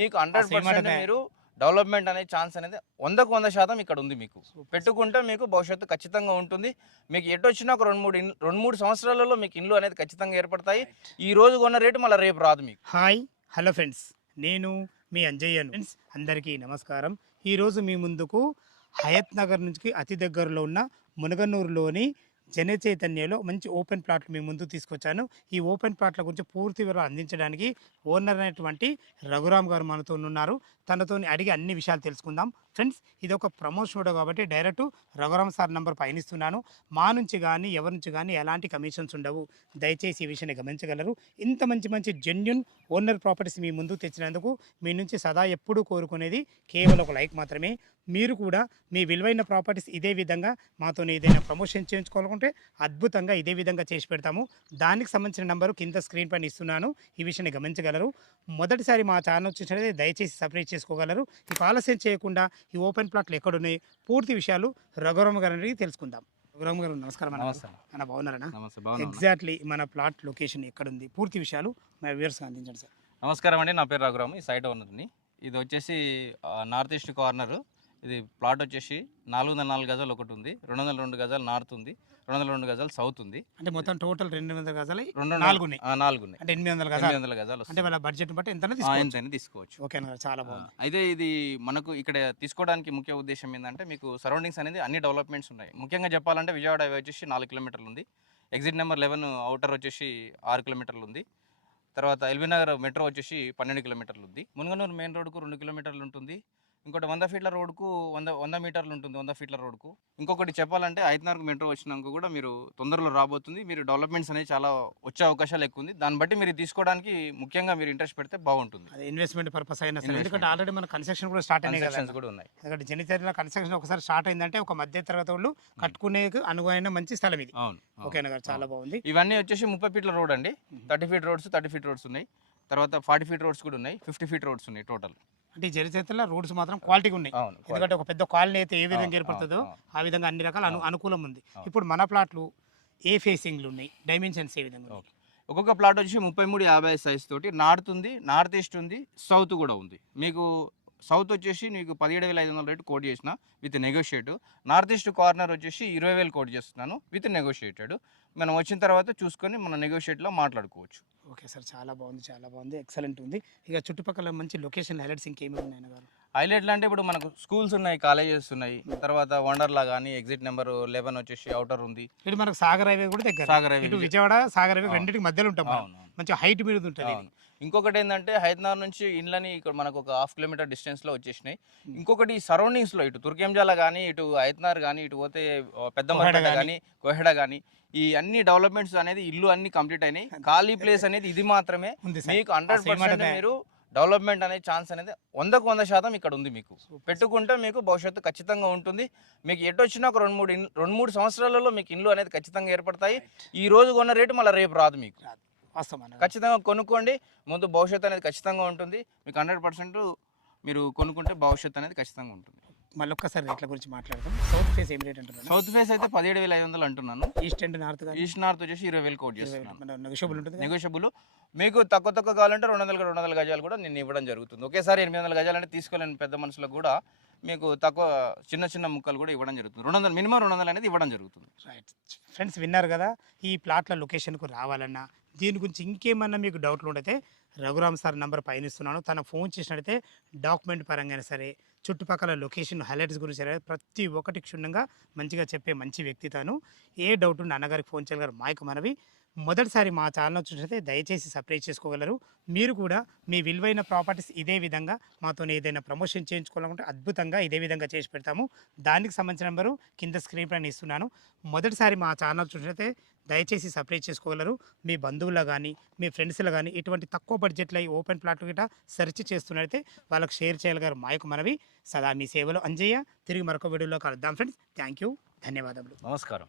మీకు hundred percent మీరు development అనే ఛాన్స్ అనేది వందకు వంద శాతం ఇక్కడ ఉంది మీకు. పెట్టుకుంటే మీకు భవిష్యత్తు ఖచ్చితంగా ఉంటుంది. మీకు ఎటు వచ్చినా ఒక రెండు మూడు రెండు మూడు సంవత్సరాలలో మీకు ఇల్లు అనేది ఖచ్చితంగా ఏర్పడతాయి. ఈ రోజు కొన్న రేటు మళ్ళీ రేపు రాదు మీకు. హాయ్ హలో ఫ్రెండ్స్ నేను మీ అంజయ్యను. ఫ్రెండ్స్ అందరికీ నమస్కారం. ఈరోజు మీ ముందుకు హయత్ నగర్ నుంచి అతి దగ్గరలో ఉన్న మునగనూరులోని జన చైతన్యలో మంచి ఓపెన్ ప్లాట్లు మీ ముందు తీసుకొచ్చాను. ఈ ఓపెన్ ప్లాట్ల గురించి పూర్తి వివరాలు అందించడానికి ఓనర్ అయినటువంటి రఘురామ్ గారు మనతో ఉన్నారు. తనతో అడిగి అన్ని విషయాలు తెలుసుకుందాం. ఫ్రెండ్స్ ఇది ఒక ప్రమోషన్ వీడియో కాబట్టి డైరెక్ట్ రఘురామ్ సార్ నంబర్ పయనిస్తున్నాను. మా నుంచి కానీ ఎవరి నుంచి కానీ ఎలాంటి కమిషన్స్ ఉండవు. దయచేసి ఈ విషయాన్ని గమనించగలరు. ఇంత మంచి మంచి జెన్యున్ ఓనర్ ప్రాపర్టీస్ మీ ముందు తెచ్చినందుకు మీ నుంచి సదా ఎప్పుడూ కోరుకునేది కేవలం ఒక లైక్ మాత్రమే. మీరు కూడా మీ విలువైన ప్రాపర్టీస్ ఇదే విధంగా మాతో ఏదైనా ప్రమోషన్ చేయించుకోవాలనుకుంటే అద్భుతంగా ఇదే విధంగా చేసి పెడతాము. దానికి సంబంధించిన నంబరు కింద స్క్రీన్ పైన ఇస్తున్నాను. ఈ విషయాన్ని గమనించగలరు. మొదటిసారి మా ఛానల్ చూసినట్లయితే దయచేసి సపరేట్ చేసుకోగలరు. ఈ ఆలస్యం చేయకుండా ఈ ఓపెన్ ప్లాట్లు ఎక్కడున్నాయి? పూర్తి విషయాలు రఘురామ గారి తెలుసుకుందాం. రఘురామ గారు నమస్కారం అన్న. నమస్తే అన్న. బాగున్నారనా నమస్తే బాగున్నా ఎగ్జాక్ట్లీ మన ప్లాట్ లొకేషన్ ఎక్కడుంది? పూర్తి విషయాలు మా వ్యూవర్స్కి అందించండి సార్ నమస్కారం అండి. నా పేరు రఘురాము. ఈ సైట్ ఓనర్ని ఇది వచ్చేసి నార్త్ ఈస్ట్ కార్నర్ ఇది ప్లాట్ వచ్చేసి నాలుగు వందల నాలుగు గజాలు ఒకటి ఉంది. రెండు వందల రెండు గజాలు నార్త్ ఉంది. రెండు వందల రెండు గజాలు సౌత్ ఉంది. అంటే మొత్తం టోటల్ రెండు వందల గజాలు రెండు నాలుగు ఉన్నాయి నాలుగు ఉన్నాయి అంటే ఎనిమిది వందల గజాలు. వందల గజాలు అంటే. వాళ్ళ బడ్జెట్ బట్టి ఎంత తీసుకోవచ్చు. ఓకే చాలా బాగుంది. అయితే ఇది మనకు ఇక్కడ తీసుకోవడానికి ముఖ్య ఉద్దేశం ఏంటంటే మీకు సరౌండింగ్స్ అనేది అన్ని డెవలప్మెంట్స్ ఉన్నాయి. ముఖ్యంగా చెప్పాలంటే విజయవాడ వచ్చేసి నాలుగు కిలోమీటర్లు ఉంది. ఎగ్జిట్ నెంబర్ లెవెన్ అవుటర్ వచ్చేసి ఆరు కిలోమీటర్లు ఉంది. తర్వాత ఎల్బీ నగర్ మెట్రో వచ్చేసి పన్నెండు కిలోమీటర్లు ఉంది. మునగనూరు మెయిన్ రోడ్కు రెండు కిలోమీటర్లు ఉంటుంది. ఇంకోటి వంద ఫీట్ల రోడ్కు వంద వంద మీటర్లు ఉంటుంది వంద ఫీట్ల రోడ్కు ఇంకొకటి చెప్పాలంటే ఐదున్నరకు మెట్రో వచ్చినాక కూడా మీరు తొందరలో రాబోతుంది. మీరు డెవలప్మెంట్స్ అనేది చాలా వచ్చే అవకాశాలు ఎక్కువ ఉంది. దాన్ని బట్టి మీరు తీసుకోవడానికి ముఖ్యంగా మీరు ఇంట్రెస్ట్ పెడితే బాగుంటుంది. అది ఇన్వెస్ట్మెంట్ పర్పస్ అయినా సరే. ఎందుకంటే ఆల్రెడీ మన కన్స్ట్రక్షన్ కూడా స్టార్ట్ అయినాయి కూడా ఉన్నాయి. ఎందుకంటే జనితరిలో కన్స్ట్రక్షన్ ఒకసారి స్టార్ట్ అయిందంటే ఒక మధ్య తరగతి వాళ్ళు కట్టుకునే అనువైన మంచి స్థలం ఇది. అవును. అవును. ఓకేనా గారు చాలా బాగుంది. ఇవన్నీ వచ్చేసి ముప్పై ఫీట్ల రోడ్ అండి. Thirty feet roads thirty feet roads ఉన్నాయి. తర్వాత ఫార్టీ ఫీట్ రోడ్స్ కూడా ఉన్నాయి. ఫిఫ్టీ ఫీట్ రోడ్స్ ఉన్నాయి టోటల్. అంటే ఈ జరిచేతల్లో రోడ్స్ మాత్రం క్వాలిటీగా ఉన్నాయి. ఎందుకంటే ఒక పెద్ద కాలనీ అయితే ఏ విధంగా ఏర్పడుతుందో ఆ విధంగా అన్ని రకాల. అనుకూలం ఉంది. ఇప్పుడు మన ప్లాట్లు ఏ ఫేసింగ్లు ఉన్నాయి? డైమెన్షన్స్ ఏ విధంగా ఉన్నాయి? ఒక్కొక్క ప్లాట్ వచ్చి ముప్పై మూడు యాభై సైజ్ తోటి నార్త్ ఉంది నార్త్ ఈస్ట్ ఉంది సౌత్ కూడా ఉంది. మీకు సౌత్ వచ్చేసి మీకు పదిహేడు వేల ఐదు వందల రేటు కోట్ చేసిన with negotiate north east corner వచ్చేసి ఇరవై వేలు కోట్ చేస్తున్నాను విత్ నెగోషియేటెడ్ మనం వచ్చిన తర్వాత చూసుకొని మన నెగోషియేట్లో మాట్లాడుకోవచ్చు. ఓకే సార్ చాలా బాగుంది చాలా బాగుంది. ఎక్సలెంట్ ఉంది. ఇక చుట్టుపక్కల మంచి లొకేషన్ హైలైట్స్ ఇంకేమి ఉన్నాయి అన్న గారు? హైలైట్లు అంటే ఇప్పుడు మనకు స్కూల్స్ ఉన్నాయి కాలేజెస్ ఉన్నాయి. తర్వాత వండర్లా కానీ ఎగ్జిట్ నెంబర్ లెవెన్ వచ్చేసి అవుటర్ ఉంది. ఇటు మనకు సాగర్ హైవే కూడా దగ్గర. సాగర్ హైవే ఇటు విజయవాడ సాగర్ హైవే. రెండింటికి మధ్యలో ఉంటాం మనం. అవును, అవును. మంచి హైట్ మీద ఉంటుంది ఇది. ఇంకొకటి ఏంటంటే హైదరాబాద్ నుంచి ఇండ్లని ఇక్కడ మనకు ఒక హాఫ్ కిలోమీటర్ డిస్టెన్స్లో వచ్చేసినాయి. ఇంకొకటి సరౌండింగ్స్లో ఇటు తుర్కెంజాల కానీ ఇటు హైదనార్ కానీ ఇటు పోతే ఆ, పెద్ద కోహెడ గానీ. కానీ కోహెడ కానీ ఈ అన్ని డెవలప్మెంట్స్ అనేది ఇల్లు అన్ని కంప్లీట్ అయినాయి. ఖాళీ ప్లేస్ అనేది ఇది మాత్రమే. ఉంది సార్. మీకు హండ్రెడ్ same పర్సెంట్ అంటే- మీరు డెవలప్మెంట్ అనే ఛాన్స్ అనేది వందకు వంద శాతం ఇక్కడ ఉంది మీకు. పెట్టుకుంటే మీకు భవిష్యత్తు ఖచ్చితంగా ఉంటుంది. మీకు ఎటు వచ్చినా ఒక రెండు మూడు ఇన్- రెండు మూడు సంవత్సరాలలో మీకు ఇల్లు అనేది ఖచ్చితంగా ఏర్పడతాయి. ఈ రోజు కొన్న రేటు మళ్ళీ రేపు రాదు మీకు. ఖచ్చితంగా కొనుక్కోండి. ముందు భవిష్యత్తు అనేది ఖచ్చితంగా ఉంటుంది. మీకు హండ్రెడ్ పర్సెంట్ మీరు కొనుక్కుంటే భవిష్యత్తు అనేది ఖచ్చితంగా ఉంటుంది. మళ్ళీ ఒక్కసారి రేట్ల గురించి మాట్లాడదాం. సౌత్ ఫేస్ ఏం రేట్ అంటున్నారు? సౌత్ ఫేస్ అయితే పదిహేడు వేల ఐదు వందలు అంటున్నాను. East and north east north వచ్చేసి ఇరవై వేలు కోట్ చేస్తున్నాను. నెగోషియబుల్ ఉంటుంది? నెగోషియబుల్ మీకు తక్కువ తక్కువ కావాలంటే రెండు వందల రెండు వందల గజాలు కూడా నేను ఇవ్వడం జరుగుతుంది. ఒకేసారి ఎనిమిది వందల గజాలు అంటే తీసుకోలేని పెద్ద మనుషులకు కూడా మీకు తక్కువ చిన్న చిన్న ముక్కలు కూడా ఇవ్వడం జరుగుతుంది. రెండు వందలు మినిమం రెండు వందలు అనేది ఇవ్వడం జరుగుతుంది. రైట్ ఫ్రెండ్స్ విన్నారు కదా ఈ ప్లాట్ల లొకేషన్కు రావాలన్నా దీని గురించి ఇంకేమన్నా మీకు డౌట్లు ఉంటే రఘురామ్ సార్ నంబర్ పైన ఇస్తున్నాను తన ఫోన్ చేసినట్టయితే డాక్యుమెంట్ పరంగా అయినా సరే చుట్టుపక్కల లొకేషన్ హైలైట్స్ గురించి సరే ప్రతి ఒక్కటి క్షుణ్ణంగా మంచిగా చెప్పే మంచి వ్యక్తి తాను. ఏ డౌట్ ఉండి అన్నగారికి ఫోన్ చేయగలరు మాయకు మనవి. మొదటిసారి మా ఛానల్ చూసినట్లయితే దయచేసి సపరేట్ చేసుకోగలరు. మీరు కూడా మీ విలువైన ప్రాపర్టీస్ ఇదే విధంగా మాతో ఏదైనా ప్రమోషన్ చేయించుకోవాలనుకుంటే అద్భుతంగా ఇదే విధంగా చేసి పెడతాము. దానికి సంబంధించిన నెంబరు కింద స్క్రీన్ పైన ఇస్తున్నాను. మొదటిసారి మా ఛానల్ చూసినట్లయితే దయచేసి సపరేట్ చేసుకోగలరు. మీ బంధువులు కానీ మీ ఫ్రెండ్స్లో కానీ ఇటువంటి తక్కువ బడ్జెట్లో ఈ ఓపెన్ ప్లాట్ గిట సెర్చ్ చేస్తున్నట్లయితే వాళ్ళకి షేర్ చేయగలరు మాయకు మనవి. సదా మీ సేవలో అంజయ్య. తిరిగి మరొక వీడియోలో కలుద్దాం ఫ్రెండ్స్. థ్యాంక్ యూ ధన్యవాదములు. నమస్కారం.